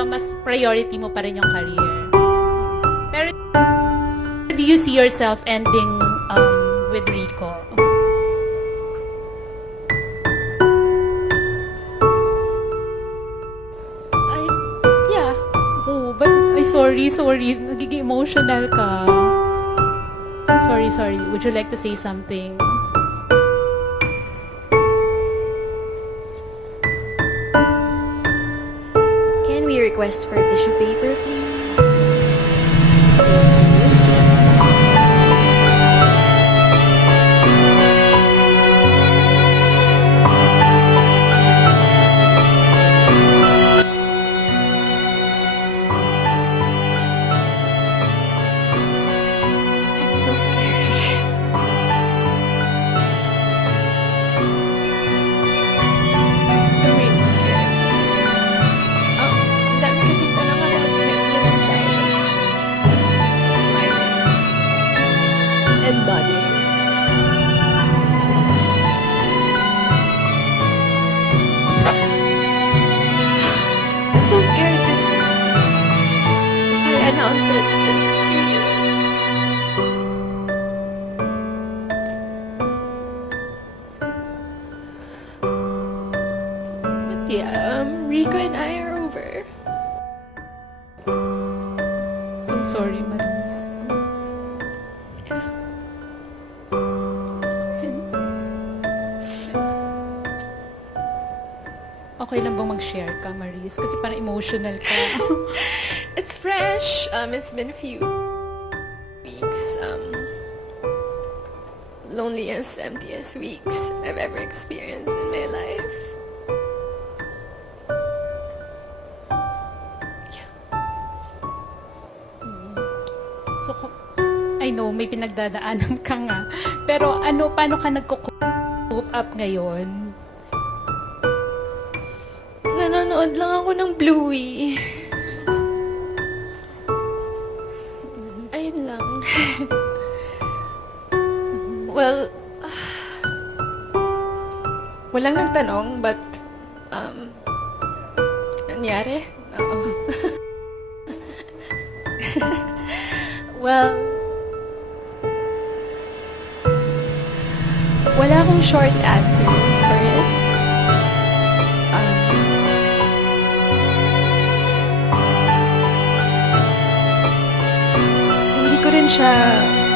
So, mas priority mo pa rin yung career. Pero, do you see yourself ending with Rico? I, yeah. Oh, but, ay, sorry. Nagiging emotional ka. Sorry. Would you like to say something? Can we request for tissue paper, please? I'm so scared. I'm really scared. Ang dami kasing tanong about him time. Smiling. And nodding. I'm so scared because if I announce it, then it's real. But yeah, Rico and I are over. So sorry, Maris. Sin- Okay lang bang mag-share ka, Maris? Kasi parang emotional ka. It's fresh. It's been a few weeks. Loneliest, emptiest weeks I've ever experienced in my life. So, I know, may pinagdadaanan ka nga. Pero paano ka nagko-cope up ngayon? Nanonood lang ako ng Bluey. Ayun lang. Well, walang nagtanong, but, nangyari? Oo. Well, wala akong short answer for it. Hindi ko rin siya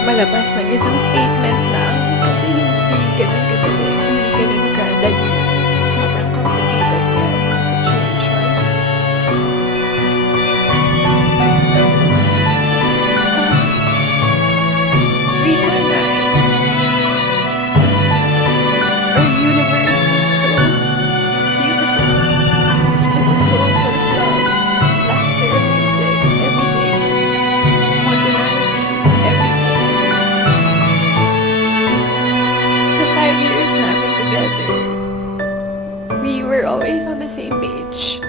malabas ng isang statement lang kasi hindi ganun kadali. Hindi ganun kadali. Sobrang complicated yung situation. Rico and I, our universe was so beautiful. It was so full of love, laughter, music, everything. It's spontaneity, everything. Sa 5 years namin together, we were always on the same page.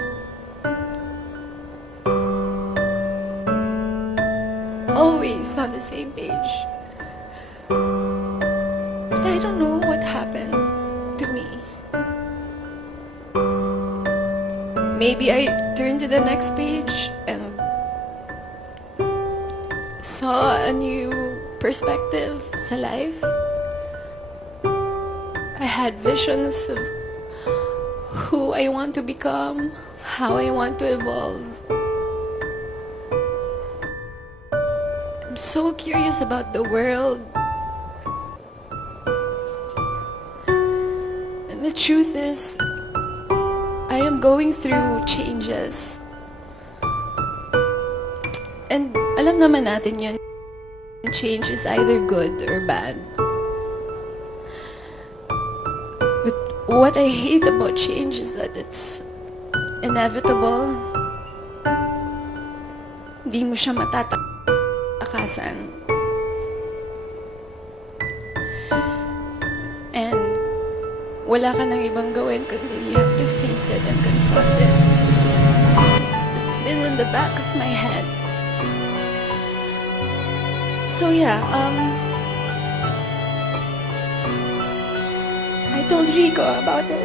Always on the same page. But I don't know what happened to me. Maybe I turned to the next page and saw a new perspective sa life. I had visions of who I want to become, how I want to evolve. I'm so curious about the world. And the truth is, I am going through changes. And alam naman natin yun, change is either good or bad. But what I hate about change is that it's inevitable. Di mo siya matatakasan. And wala ka nang ibang gawin kundi you have to face it and confront it. It's been in the back of my head. So yeah, I told Rico about it.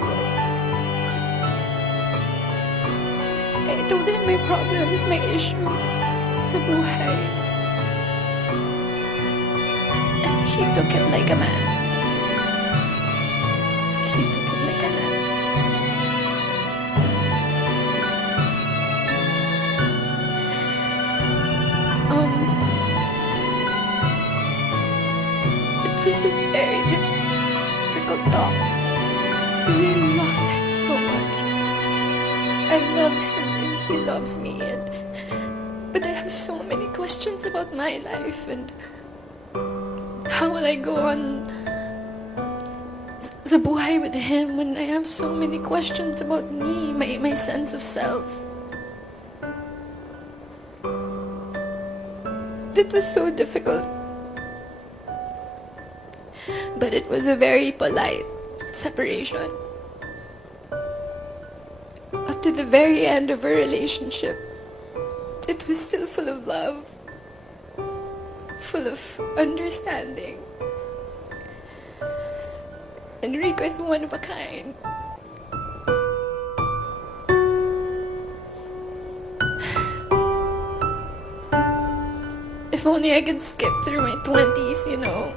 I told him my problems, my issues sa buhay. And he took it like a man. He took it like a man. It was a very difficult talk because I love him so much. I love him and he loves me, but I have so many questions about my life and how will I go on sa buhay with him when I have so many questions about me, my sense of self. It was so difficult. But it was a very polite separation. Up to the very end of our relationship, it was still full of love, full of understanding. And Rico is one of a kind. If only I could skip through my 20s, you know.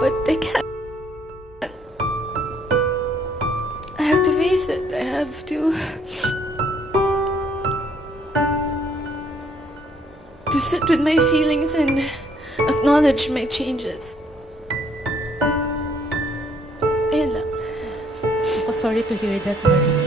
But I can't. I have to face it. I have to sit with my feelings and acknowledge my changes. Ayun lang. Ako sorry to hear that, Marie.